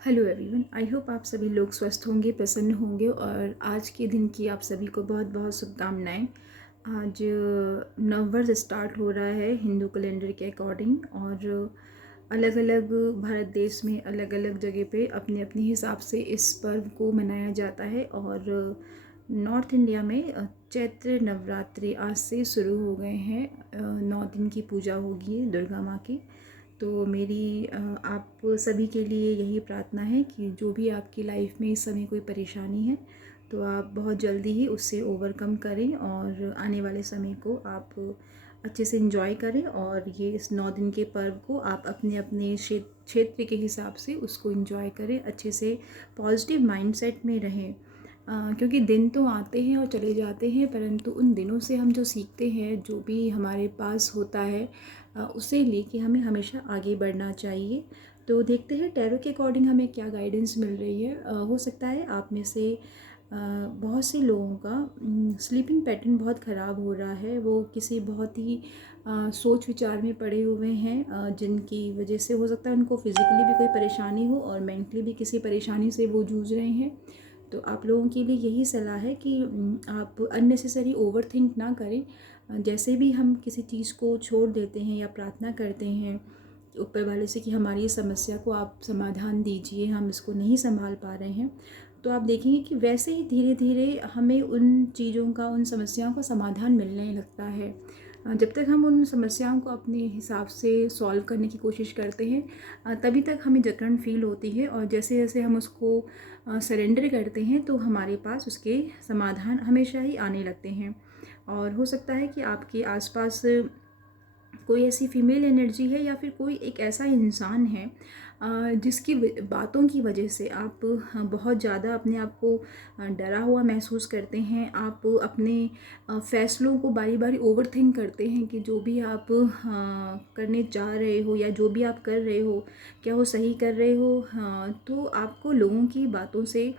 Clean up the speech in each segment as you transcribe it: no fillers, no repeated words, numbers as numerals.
Hello everyone, I hope आप सभी लोग स्वस्थ होंगे, प्रसन्न होंगे और आज के दिन की आप सभी को बहुत बहुत शुभकामनाएं। आज नववर्ष स्टार्ट हो रहा है हिंदू कैलेंडर के अकॉर्डिंग और अलग अलग भारत देश में अलग अलग जगह पे अपने अपने हिसाब से इस पर्व को मनाया जाता है। और नॉर्थ इंडिया में चैत्र नवरात्रि आज से शुरू हो गए हैं। 9 दिन की पूजा होगी दुर्गा माँ की। तो मेरी आप सभी के लिए यही प्रार्थना है कि जो भी आपकी लाइफ में इस समय कोई परेशानी है तो आप बहुत जल्दी ही उससे ओवरकम करें और आने वाले समय को आप अच्छे से एंजॉय करें। और ये इस 9 दिन के पर्व को आप अपने अपने क्षेत्र के हिसाब से उसको एंजॉय करें, अच्छे से पॉजिटिव माइंडसेट में रहें। क्योंकि दिन तो आते हैं और चले जाते हैं, परंतु उन दिनों से हम जो सीखते हैं, जो भी हमारे पास होता है उसे लेके हमें हमेशा आगे बढ़ना चाहिए। तो देखते हैं टैरो के अकॉर्डिंग हमें क्या गाइडेंस मिल रही है। हो सकता है आप में से बहुत से लोगों का स्लीपिंग पैटर्न बहुत ख़राब हो रहा है। वो किसी बहुत ही सोच विचार में पड़े हुए हैं, जिनकी वजह से हो सकता है उनको फिज़िकली भी कोई परेशानी हो और मेंटली भी किसी परेशानी से वो जूझ रहे हैं। तो आप लोगों के लिए यही सलाह है कि आप अननेसेसरी ओवर थिंक ना करें। जैसे भी हम किसी चीज़ को छोड़ देते हैं या प्रार्थना करते हैं ऊपर वाले से कि हमारी इस समस्या को आप समाधान दीजिए, हम इसको नहीं संभाल पा रहे हैं, तो आप देखेंगे कि वैसे ही धीरे धीरे हमें उन चीज़ों का, उन समस्याओं का समाधान मिलने लगता है। जब तक हम उन समस्याओं को अपने हिसाब से सॉल्व करने की कोशिश करते हैं तभी तक हमें जकड़न फील होती है। और जैसे जैसे हम उसको सरेंडर करते हैं तो हमारे पास उसके समाधान हमेशा ही आने लगते हैं। और हो सकता है कि आपके आसपास कोई ऐसी फीमेल एनर्जी है या फिर कोई एक ऐसा इंसान है जिसकी बातों की वजह से आप बहुत ज़्यादा अपने आप को डरा हुआ महसूस करते हैं। आप अपने फैसलों को बारी बारी ओवर थिंक करते हैं कि जो भी आप करने चाह रहे हो या जो भी आप कर रहे हो, क्या वो सही कर रहे हो। तो आपको लोगों की बातों से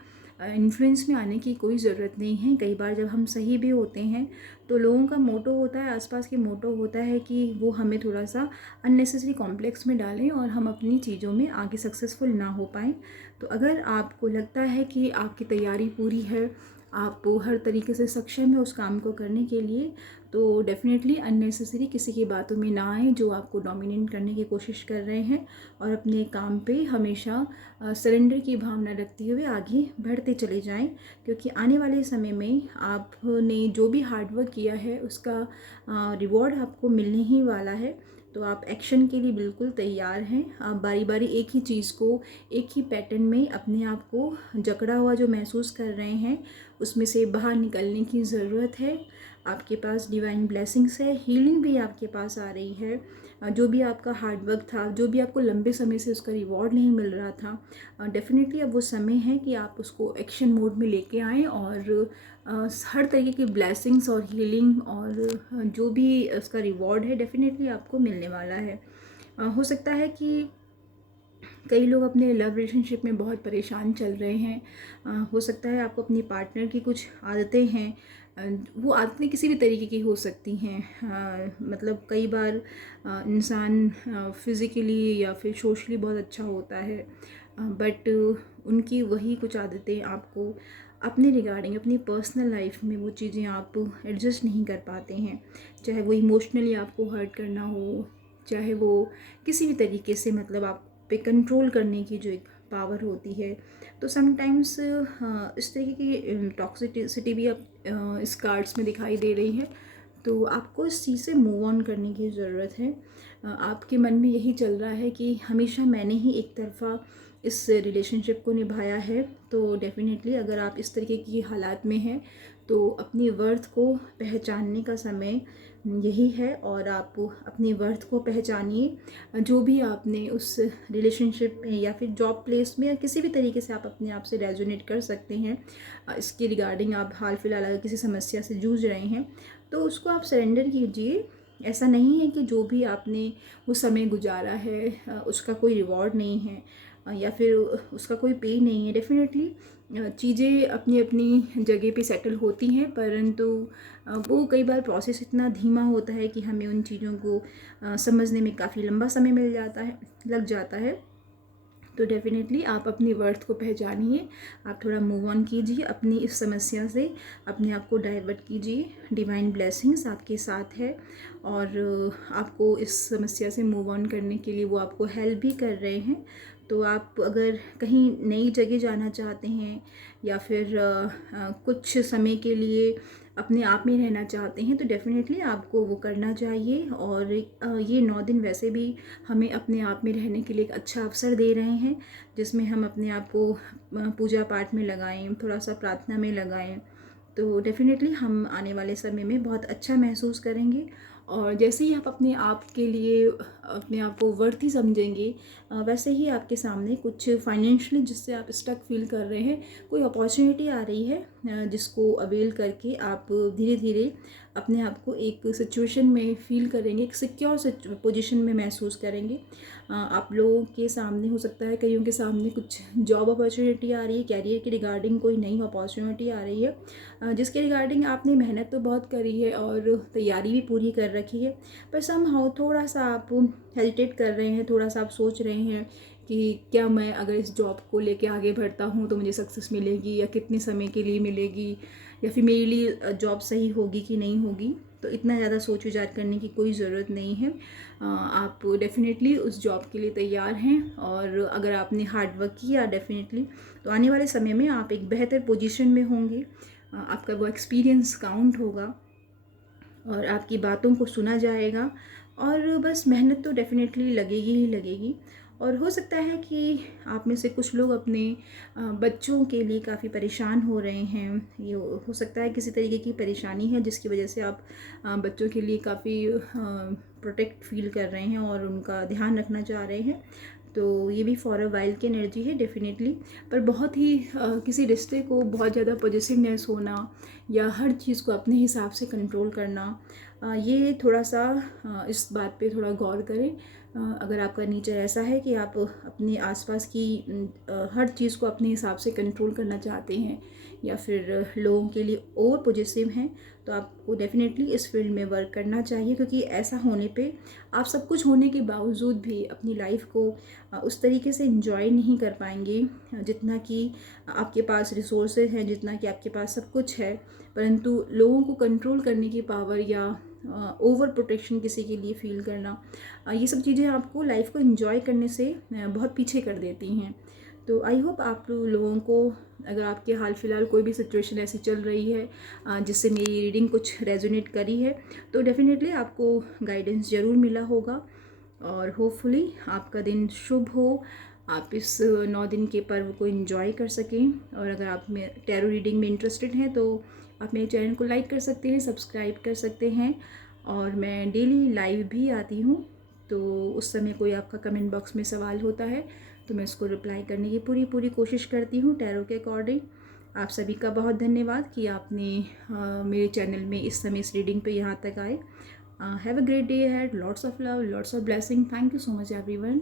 इन्फ्लुएंस में आने की कोई ज़रूरत नहीं है। कई बार जब हम सही भी होते हैं तो लोगों का मोटो होता है, आसपास के मोटो होता है कि वो हमें थोड़ा सा अननेसेसरी कॉम्प्लेक्स में डालें और हम अपनी चीज़ों में आगे सक्सेसफुल ना हो पाएँ। तो अगर आपको लगता है कि आपकी तैयारी पूरी है, आप हर तरीके से सक्षम है उस काम को करने के लिए, तो डेफ़िनेटली अननेसेसरी किसी की बातों में ना आएँ जो आपको डोमिनेट करने की कोशिश कर रहे हैं। और अपने काम पे हमेशा सरेंडर की भावना रखते हुए आगे बढ़ते चले जाएं। क्योंकि आने वाले समय में आपने जो भी हार्डवर्क किया है उसका रिवॉर्ड आपको मिलने ही वाला है। तो आप एक्शन के लिए बिल्कुल तैयार हैं। आप बारी बारी एक ही चीज़ को, एक ही पैटर्न में अपने आप को जकड़ा हुआ जो महसूस कर रहे हैं, उसमें से बाहर निकलने की ज़रूरत है। आपके पास डिवाइन ब्लेसिंग्स है, हीलिंग भी आपके पास आ रही है। जो भी आपका हार्डवर्क था, जो भी आपको लंबे समय से उसका रिवॉर्ड नहीं मिल रहा था, डेफिनेटली अब वो समय है कि आप उसको एक्शन मोड में लेके आएँ और हर तरीके की ब्लेसिंग्स और हीलिंग और जो भी उसका रिवॉर्ड है डेफिनेटली आपको मिलने वाला है। हो सकता है कि कई लोग अपने लव रिलेशनशिप में बहुत परेशान चल रहे हैं। हो सकता है आपको अपनी पार्टनर की कुछ आदतें हैं, वो आदतें किसी भी तरीके की हो सकती हैं। मतलब कई बार इंसान फिज़िकली या फिर सोशली बहुत अच्छा होता है, बट उनकी वही कुछ आदतें आपको अपने रिगार्डिंग, अपनी पर्सनल लाइफ में वो चीज़ें आप एडजस्ट नहीं कर पाते हैं। चाहे वो इमोशनली आपको हर्ट करना हो, चाहे वो किसी भी तरीके से, मतलब आप पे कंट्रोल करने की जो एक पावर होती है। तो समटाइम्स इस तरीके की टॉक्सिसिटी भी अब इस कार्ड्स में दिखाई दे रही है। तो आपको इस चीज़ से मूव ऑन करने की ज़रूरत है। आपके मन में यही चल रहा है कि हमेशा मैंने ही एक तरफ़ा इस रिलेशनशिप को निभाया है। तो डेफ़िनेटली अगर आप इस तरीके की हालात में हैं तो अपनी वर्थ को पहचानने का समय यही है। और आप अपनी वर्थ को पहचानिए। जो भी आपने उस रिलेशनशिप में या फिर जॉब प्लेस में या किसी भी तरीके से आप अपने आप से रेजोनेट कर सकते हैं, इसके रिगार्डिंग आप हाल फिलहाल अगर किसी समस्या से जूझ रहे हैं तो उसको आप सरेंडर कीजिए। ऐसा नहीं है कि जो भी आपने वो समय गुजारा है उसका कोई रिवॉर्ड नहीं है या फिर उसका कोई पे नहीं है। डेफिनेटली चीज़ें अपनी अपनी जगह पे सेटल होती हैं, परंतु वो कई बार प्रोसेस इतना धीमा होता है कि हमें उन चीज़ों को समझने में काफ़ी लंबा समय मिल जाता है, लग जाता है। तो डेफ़िनेटली आप अपनी वर्थ को पहचानिए, आप थोड़ा मूव ऑन कीजिए अपनी इस समस्या से, अपने आप को डाइवर्ट कीजिए। डिवाइन ब्लेसिंग्स आपके साथ है और आपको इस समस्या से मूव ऑन करने के लिए वो आपको हेल्प भी कर रहे हैं। तो आप अगर कहीं नई जगह जाना चाहते हैं या फिर कुछ समय के लिए अपने आप में रहना चाहते हैं तो डेफ़िनेटली आपको वो करना चाहिए। और ये 9 दिन वैसे भी हमें अपने आप में रहने के लिए एक अच्छा अवसर दे रहे हैं, जिसमें हम अपने आप को पूजा पाठ में लगाएं, थोड़ा सा प्रार्थना में लगाएं। तो डेफ़िनेटली हम आने वाले समय में बहुत अच्छा महसूस करेंगे। और जैसे ही आप अपने आप के लिए अपने आप को वर्दी समझेंगे, वैसे ही आपके सामने कुछ फाइनेंशियली जिससे आप स्टक फील कर रहे हैं, कोई अपॉर्चुनिटी आ रही है जिसको अवेल करके आप धीरे धीरे अपने आप को एक सिचुएशन में फील करेंगे, एक सिक्योर पोजीशन में महसूस करेंगे। आप लोगों के सामने हो सकता है कईयों के सामने कुछ जॉब अपॉर्चुनिटी आ रही है, कैरियर के रिगार्डिंग कोई नई अपॉर्चुनिटी आ रही है जिसके रिगार्डिंग आपने मेहनत तो बहुत करी है और तैयारी भी पूरी कर रखी है, पर समहाउ थोड़ा सा आप हेजिटेट कर रहे हैं, थोड़ा सा आप सोच रहे हैं कि क्या मैं अगर इस जॉब को लेके आगे बढ़ता हूँ तो मुझे सक्सेस मिलेगी या कितने समय के लिए मिलेगी, या फिर मेरे लिए जॉब सही होगी कि नहीं होगी। तो इतना ज़्यादा सोच विचार करने की कोई ज़रूरत नहीं है। आप डेफ़िनेटली उस जॉब के लिए तैयार हैं और अगर आपने हार्ड वर्क किया डेफ़िनेटली तो आने वाले समय में आप एक बेहतर पोजीशन में होंगे। आपका वो एक्सपीरियंस काउंट होगा और आपकी बातों को सुना जाएगा और बस मेहनत तो डेफ़िनेटली लगेगी ही लगेगी। और हो सकता है कि आप में से कुछ लोग अपने बच्चों के लिए काफ़ी परेशान हो रहे हैं। ये हो सकता है किसी तरीके की परेशानी है जिसकी वजह से आप बच्चों के लिए काफ़ी प्रोटेक्ट फील कर रहे हैं और उनका ध्यान रखना चाह रहे हैं। तो ये भी फॉर अ वाइल की एनर्जी है डेफ़िनेटली। पर बहुत ही किसी रिश्ते को बहुत ज़्यादा पॉजिटिवनेस होना या हर चीज़ को अपने हिसाब से कंट्रोल करना, ये थोड़ा सा इस बात पे थोड़ा गौर करें। अगर आपका नेचर ऐसा है कि आप अपने आसपास की हर चीज़ को अपने हिसाब से कंट्रोल करना चाहते हैं या फिर लोगों के लिए ओवर पॉजिटिव हैं, तो आपको डेफ़िनेटली इस फील्ड में वर्क करना चाहिए, क्योंकि ऐसा होने पे आप सब कुछ होने के बावजूद भी अपनी लाइफ को उस तरीके से एंजॉय नहीं कर पाएंगे जितना कि आपके पास रिसोर्सेज हैं, जितना कि आपके पास सब कुछ है। परंतु लोगों को कंट्रोल करने की पावर या ओवर प्रोटेक्शन किसी के लिए फील करना, ये सब चीज़ें आपको लाइफ को एंजॉय करने से बहुत पीछे कर देती हैं। तो आई होप आप लोगों को, अगर आपके हाल फिलहाल कोई भी सिचुएशन ऐसी चल रही है जिससे मेरी रीडिंग कुछ रेजोनेट करी है, तो डेफ़िनेटली आपको गाइडेंस ज़रूर मिला होगा और होपफुली आपका दिन शुभ हो, आप इस 9 दिन के पर्व को एंजॉय कर सकें। और अगर आप में टैरो रीडिंग में इंटरेस्टेड हैं तो आप मेरे चैनल को लाइक कर सकते हैं, सब्सक्राइब कर सकते हैं। और मैं डेली लाइव भी आती हूँ, तो उस समय कोई आपका कमेंट बॉक्स में सवाल होता है तो मैं उसको रिप्लाई करने की पूरी कोशिश करती हूँ टैरो के अकॉर्डिंग। आप सभी का बहुत धन्यवाद कि आपने मेरे चैनल में इस समय इस रीडिंग पे यहाँ तक आए। Have a great day ahead, lots of love, lots of blessing. Thank you so much everyone.